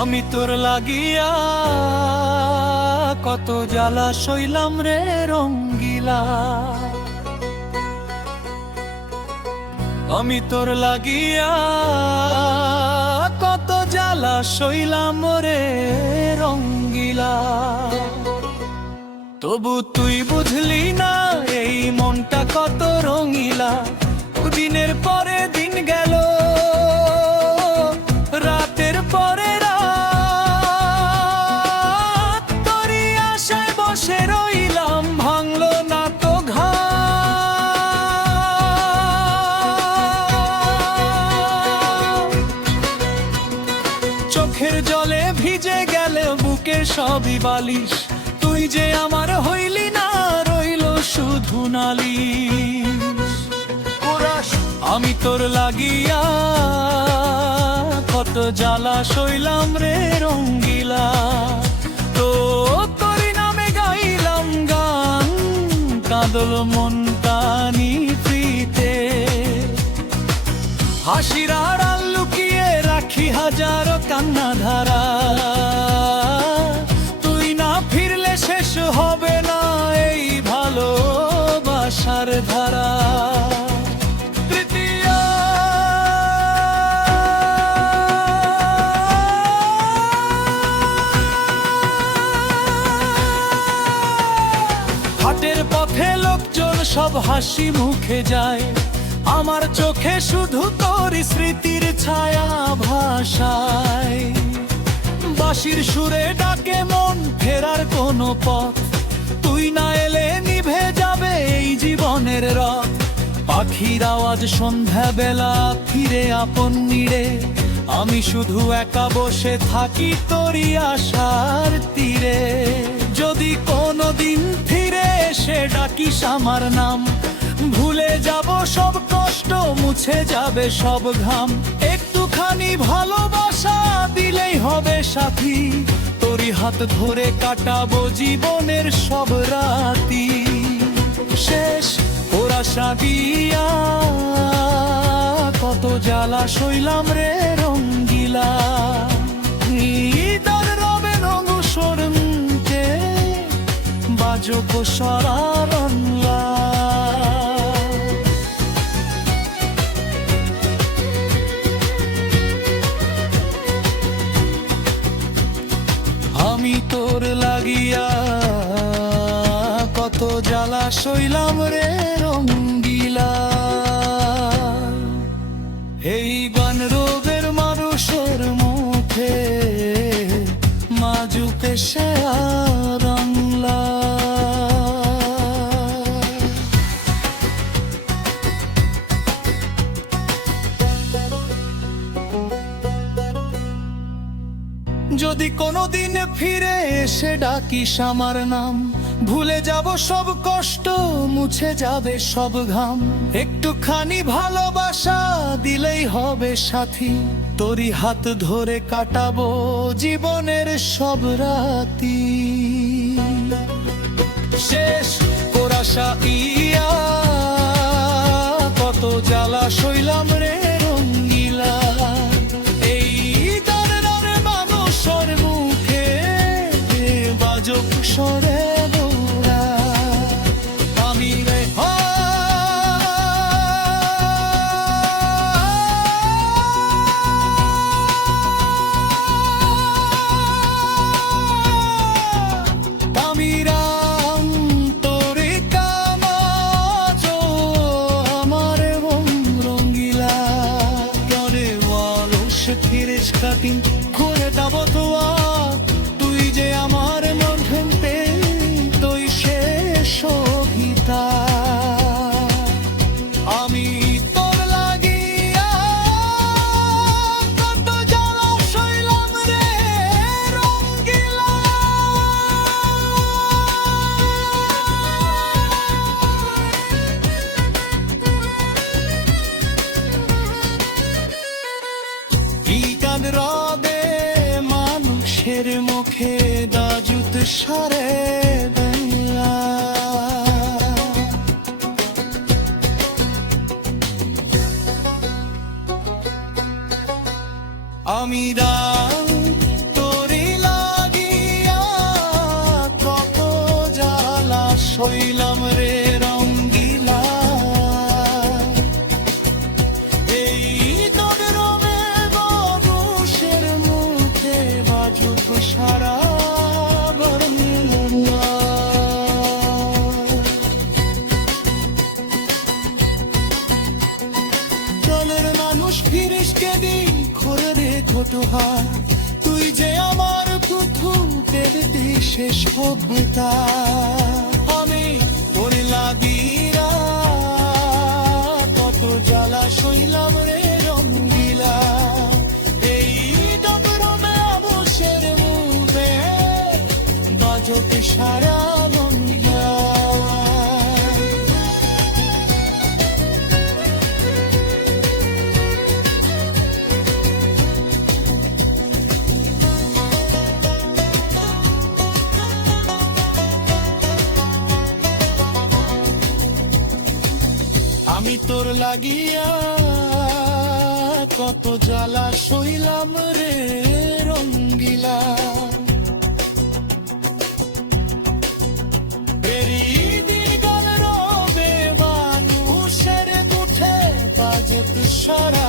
আমি তোর লাগিয়া কত জ্বালা সইলাম রে রঙ্গিলা। আমি তোর লাগিয়া কত জ্বালা সইলাম রে রঙ্গিলা। তবু তুই বুঝলি না এই মনটা কত রঙিলা। দিনের পরে দিন গেল, রাতের পরে রাত, তোরই আশায় বসে রইলাম, ভাঙলো না তো ঘাম। চোখের জলে ভিজে গেল বুকের সবই বালিশ, তুই যে আমার হইলি না, রইল শুধু নালিশ। আমি তোর লাগিয়া কত জ্বালা সইলাম রে রঙ্গিলা। তো তোরই নামে গাইলাম গান, কাঁদল মনটা নিভৃতে। হাসির আড়াল লুকিয়ে রাখি হাজারো কান্না ধারা, তুই না ফিরলে শেষ হবে না এই ভালোবাসার ধারা। হাটের পথে লোকজন সব হাসি মুখে যায়, আমার চোখে শুধু তোর স্মৃতির ছায়া ভাষায়। বাঁশির সুরে ডাকে মন ফেরার কোনো পথ, তুই না এলে নিভে যাবে এই জীবনের রথ। পাখির আওয়াজ সন্ধ্যাবেলা ফিরে আপন নিড়ে, আমি শুধু একা বসে থাকি তোরই আশার তীরে। যদি কোনোদিন ফিরে এসে ডাকিস আমার নাম, ভুলে যাব সব কষ্ট, মুছে যাবে সব ঘাম। একটুখানি ভালোবাসা দিলেই হবে সাথী, তোরই হাত ধরে কাটাবো জীবনের সব রাতি। শেষ ওর আশা দিয়া কত জ্বালা সইলাম রে রঙ্গিলা। ঈদের রবে নঙ্গুসর মুখে বাজো কোষারারনলা। আমি তোর লাগিয়া কত জ্বালা সইলাম রে রঙ্গিলা। এই গান রোগের মানুষের মুখে মাজুকে সে আরংলা। যদি কোনোদিন ফিরে এসে ডাকিস আমার নাম, ভুলে যাব সব কষ্ট, মুছে যাবে সব ঘাম। একটুখানি ভালোবাসা দিলেই হবে সাথী, তোরই হাত ধরে কাটাবো জীবনের সব রাতি। শেষ কোরাশা ইয়া কত জ্বালা সইলাম রে রঙ্গিলা। এই দরের মানুষের মুখে বাজক সরে বোরা। আমি রে ঘুরে যাবো তোয়া, তুই যে আমার মধ্যে তুই শেষ গীতা। আমি তোর লাগিয়া কত জ্বালা সইলাম রে রঙ্গিলা। রবে মানুষের মুখে দাজুত সারে বেলা। আমি হইলাম রে রঙ্গিলা। এই তগরমে মানুষের মুখে বাজুক সারা বাংলা। দলের মানুষ ফিরিস কে দিন করে রে ছোটহার, তুই যে আমার প্রথমের দেশে সভ্যতা। আমি তোর লাগিরা কত জ্বালা সইলাম রে রঙ্গিলা। এই দগরমে আবশের মুখে বাজক সারা বাংলা। আমি তোর লাগিয়া কত জ্বালা সইলাম রে রঙ্গিলা। দিন গান রবে মানুষের উঠে বাজত সারা